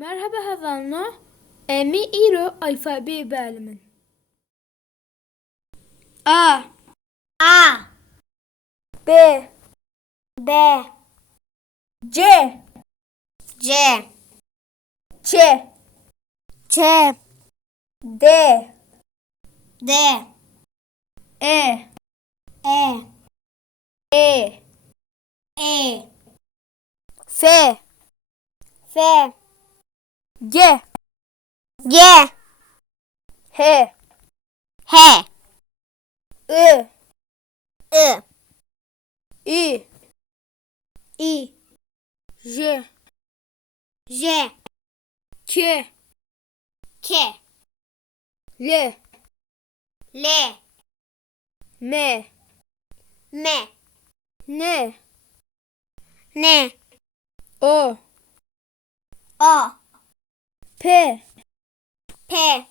Merhaba Havanna. Emi iro alfabe bölümün. A A, B B, C C, Ç Ç, D D, E E, E E, F F, G G, H H, I I, I I, J J, K K, L L, M M, N N, O O, P P,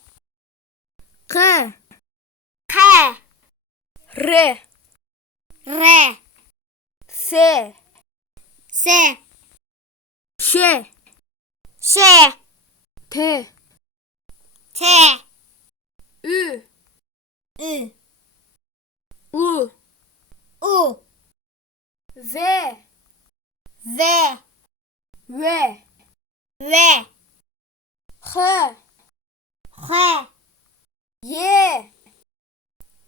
Q K, R R, S S, Ş Ş, T T, Ü Ü, U U, V V, V V, H H, Y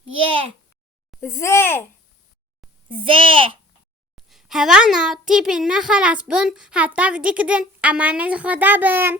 Y, Z Z. هوانا تیپین من خلاص بون حتی بدی کدن امانت خدا بن